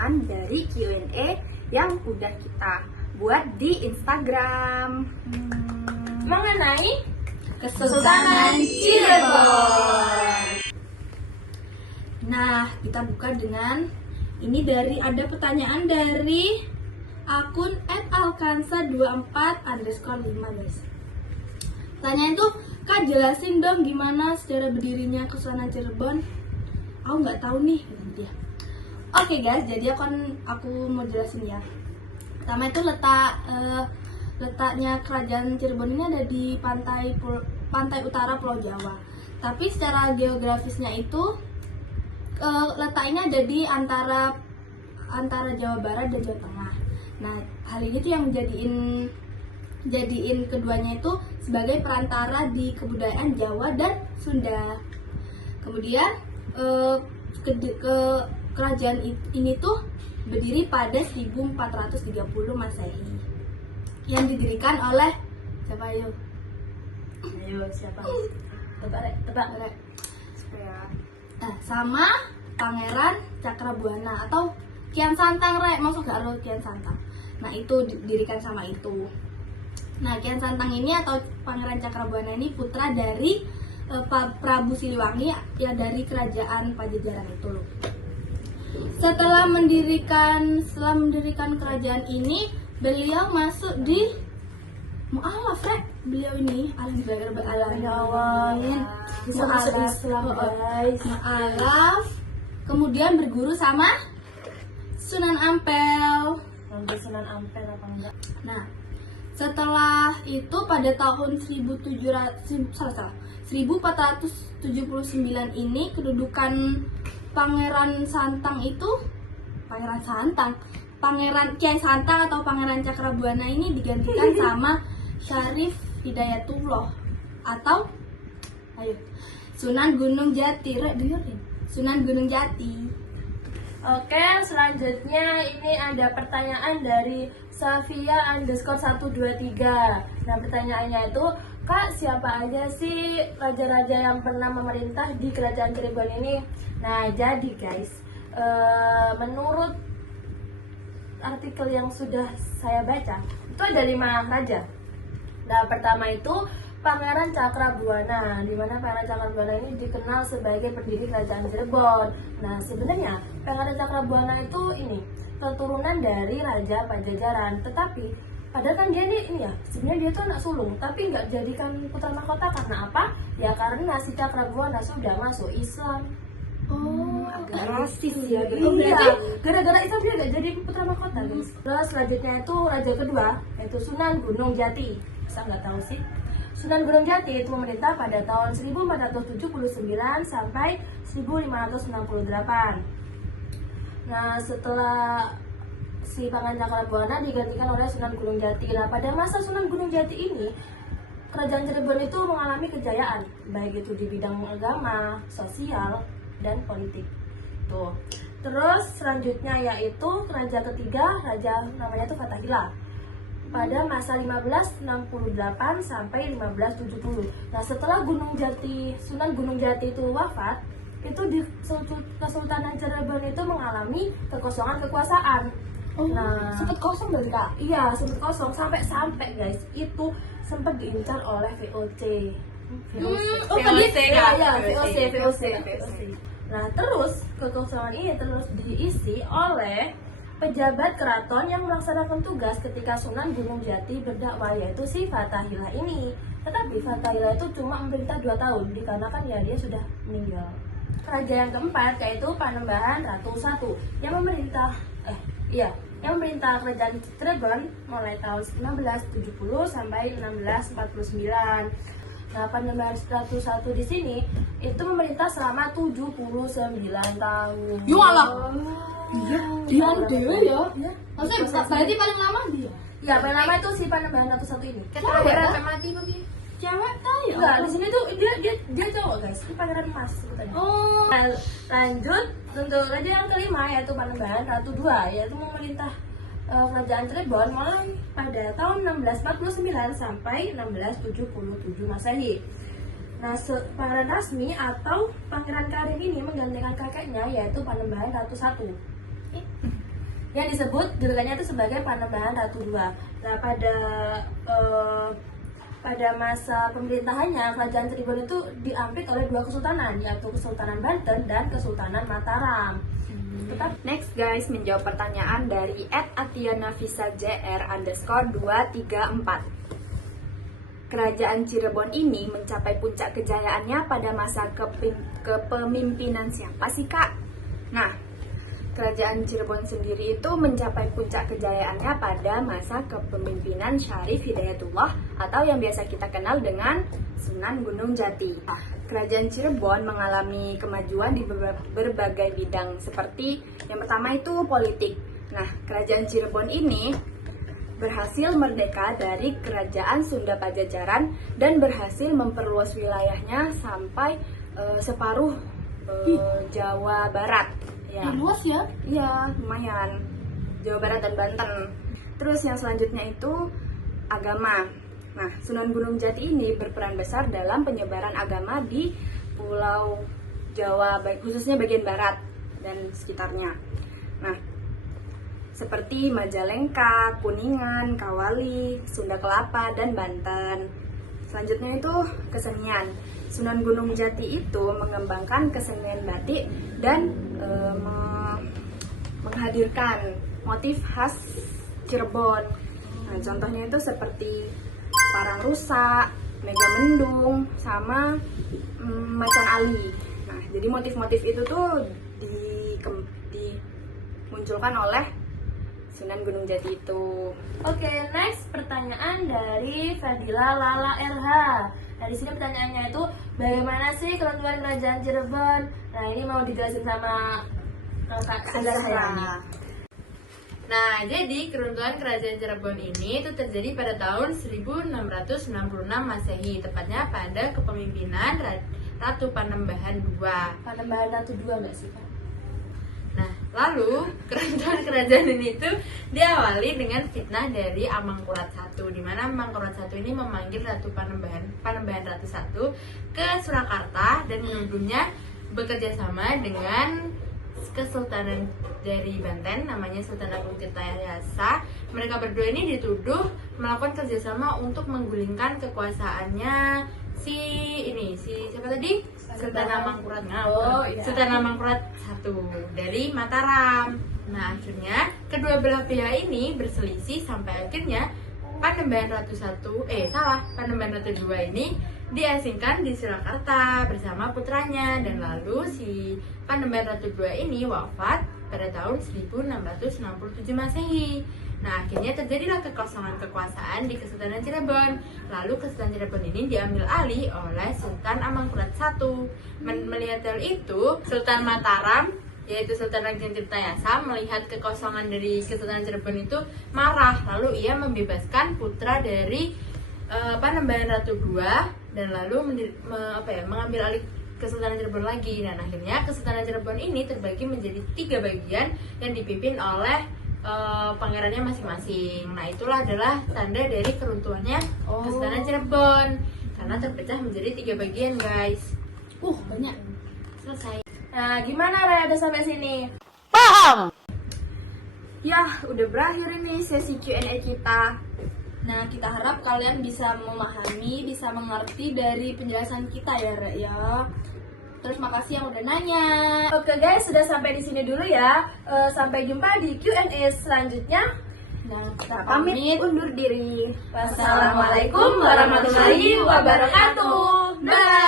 pertanyaan dari Q&A yang udah kita buat di Instagram mengenai Kesultanan Cirebon. Nah, kita buka dengan ini ada pertanyaan dari akun @alkansa24_5 guys. Pertanyaan itu, Kak jelasin dong gimana sejarah berdirinya Kesultanan Cirebon. Aku nggak tahu nih, gitu dia. Oke guys, jadi aku mau jelasin ya. Pertama itu letaknya kerajaan Cirebon ini ada di pantai utara Pulau Jawa. Tapi secara geografisnya itu letaknya ada di antara Jawa Barat dan Jawa Tengah. Nah, hal ini tuh yang jadiin keduanya itu sebagai perantara di kebudayaan Jawa dan Sunda. Kemudian kerajaan ini tuh berdiri pada 1430 Masehi yang didirikan oleh siapa ayo siapa? Tebak. Nah, sama Pangeran Cakrabuana atau Kian Santang masuk gak lo Kian Santang. Nah, itu didirikan sama itu. Nah, Kian Santang ini atau Pangeran Cakrabuana ini putra dari Prabu Siliwangi ya, dari kerajaan Pajajaran itu. Setelah mendirikan kerajaan ini, beliau masuk di mu'alaf beliau ini alamin bisa masuk Islam guys. Mu'alaf, kemudian berguru sama Sunan Ampel. Nanti Sunan Ampel apa enggak? Nah, setelah itu pada tahun 1479 ini kedudukan Pangeran Kiai Santang atau Pangeran Cakrabuana ini digantikan sama Syarif Hidayatullah atau Sunan Gunung Jati. Sunan Gunung Jati. Oke, selanjutnya ini ada pertanyaan dari Safia_123. Nah, pertanyaannya itu, Kak, siapa aja sih raja-raja yang pernah memerintah di kerajaan Cirebon ini? Nah, jadi guys, menurut artikel yang sudah saya baca, itu ada 5 raja. Nah, pertama itu Pangeran Cakrabuana, di mana Pangeran Cakrabuana ini dikenal sebagai pendiri kerajaan Cirebon. Nah, sebenarnya Pangeran Cakrabuana itu keturunan dari Raja Pajajaran, tetapi padahal kan dia ini ya, sebenarnya dia tuh anak sulung, tapi nggak jadikan putra mahkota karena apa? Ya karena si Cakrabuana sudah masuk Islam. Oh, agak rasis ya. Iya, gara-gara Islam dia nggak jadi putra mahkota guys. Terus selanjutnya itu raja kedua, yaitu Sunan Gunung Jati. Saya nggak tahu sih. Sunan Gunung Jati itu memerintah pada tahun 1479 sampai 1568. Nah, setelah si Pangeran Cakrabuana digantikan oleh Sunan Gunung Jati. Nah, pada masa Sunan Gunung Jati ini, kerajaan Cirebon itu mengalami kejayaan, baik itu di bidang agama, sosial, dan politik. Tuh. Terus selanjutnya yaitu raja ketiga, namanya itu Fathahillah. Pada masa 1568 sampai 1570. Nah, setelah Sunan Gunung Jati itu wafat, itu di Kesultanan Cirebon itu mengalami kekosongan kekuasaan. Nah, sempat kosong berarti Kak? Iya, sempat kosong sampai guys, itu sempat diincar oleh VOC. VOC. Nah, terus kekosongan ini terus diisi oleh pejabat keraton yang melaksanakan tugas ketika Sunan Gunung Jati berdakwah, yaitu si Fathahillah ini. Tetapi Fathahillah itu cuma memerintah 2 tahun dikarenakan ya dia sudah meninggal. Raja yang keempat yaitu Panembahan Ratu I yang memerintah kerajaan Cirebon mulai tahun 1670 sampai 1649. Nah, Panembahan Ratu I di sini itu memerintah selama 79 tahun. Dia dewe ya. Maksudnya berarti paling lama dia. Ya, paling lama itu si Panembahan Ratu I ini. Cewek mati tapi cewek tahu ya. Enggak, di sini tuh dia cowok guys. Ini pangeran emas sebutannya. Oh. Nah, lanjut untuk raja yang kelima yaitu Panembahan Ratu II, yaitu memerintah kerajaan Cirebon mulai pada tahun 1649 sampai 1677 Masehi. Nah, pangeran rasmi atau Pangeran Karim ini menggantikan kakeknya yaitu Panembahan Ratu I. yang disebut julukannya itu sebagai Panembahan Ratu II. Nah, pada masa pemerintahannya kerajaan Cirebon itu diapit oleh dua kesultanan, yaitu Kesultanan Banten dan Kesultanan Mataram. Next guys, menjawab pertanyaan dari @atianafisa_jr_234. Kerajaan Cirebon ini mencapai puncak kejayaannya pada masa kepemimpinan siapa sih kak? Nah, Kerajaan Cirebon sendiri itu mencapai puncak kejayaannya pada masa kepemimpinan Syarif Hidayatullah atau yang biasa kita kenal dengan Sunan Gunung Jati. Kerajaan Cirebon mengalami kemajuan di berbagai bidang seperti yang pertama itu politik. Nah, Kerajaan Cirebon ini berhasil merdeka dari Kerajaan Sunda Pajajaran dan berhasil memperluas wilayahnya sampai separuh Jawa Barat. Ya. Luas ya? Iya, lumayan. Jawa Barat dan Banten. Terus yang selanjutnya itu agama. Nah, Sunan Gunung Jati ini berperan besar dalam penyebaran agama di Pulau Jawa, khususnya bagian barat dan sekitarnya. Nah, seperti Majalengka, Kuningan, Kawali, Sunda Kelapa, dan Banten. Selanjutnya itu kesenian. Sunan Gunung Jati itu mengembangkan kesenian batik dan menghadirkan motif khas Cirebon. Nah, contohnya itu seperti parang rusak, megamendung, sama macan ali. Nah, jadi motif-motif itu tuh dimunculkan oleh Sunan Gunung Jati itu. Oke, next pertanyaan dari Fadila Lala RH. Nah, di sini pertanyaannya itu bagaimana sih keruntuhan kerajaan Cirebon? Nah, ini mau dijelasin sama Kak Sandra. Nah, jadi keruntuhan kerajaan Cirebon ini itu terjadi pada tahun 1666 Masehi, tepatnya pada kepemimpinan Ratu Panembahan II. Panembahan Ratu II nggak sih, Kak? Nah, lalu keruntuhan kerajaan ini tuh diawali dengan fitnah dari Amangkurat I, di mana Amangkurat I ini memanggil Ratu Panembahan Ratu I ke Surakarta dan menuduhnya bekerja sama dengan Kesultanan dari Banten, namanya Sultan Agung Tirtayasa. Mereka berdua ini dituduh melakukan kerjasama untuk menggulingkan kekuasaannya siapa tadi? Sultan Amangkurat. Iya. Sultan Amangkurat I dari Mataram. Nah, akhirnya kedua belah pihak ini berselisih sampai akhirnya Panembahan Ratu II ini diasingkan di Surakarta bersama putranya, dan lalu si Panembahan Ratu II ini wafat pada tahun 1667 Masehi. Nah, akhirnya terjadilah kekosongan kekuasaan di Kesultanan Cirebon. Lalu Kesultanan Cirebon ini diambil alih oleh Sultan Amangkurat I. Melihat hal itu, Sultan Mataram, yaitu Sultan Agung Tirtayasa, melihat kekosongan dari Kesultanan Cirebon itu marah. Lalu ia membebaskan putra dari Panembahan Ratu II dan lalu mengambil alih Kesultanan Cirebon lagi. Dan akhirnya Kesultanan Cirebon ini terbagi menjadi 3 bagian yang dipimpin oleh pangerannya masing-masing. Nah, itulah adalah tanda dari keruntuhannya Kesultanan Cirebon karena terpecah menjadi 3 bagian, guys. Banyak. Selesai. Nah, gimana Ray, ada sampai sini? Ya, udah berakhir ini sesi Q&A kita. Nah, kita harap kalian bisa memahami, bisa mengerti dari penjelasan kita ya, Rek ya. Terus makasih yang udah nanya. Oke guys, sudah sampai di sini dulu ya. Sampai jumpa di Q&A selanjutnya. Nah, kita Pamit undur diri. Wassalamualaikum warahmatullahi wabarakatuh. Bye.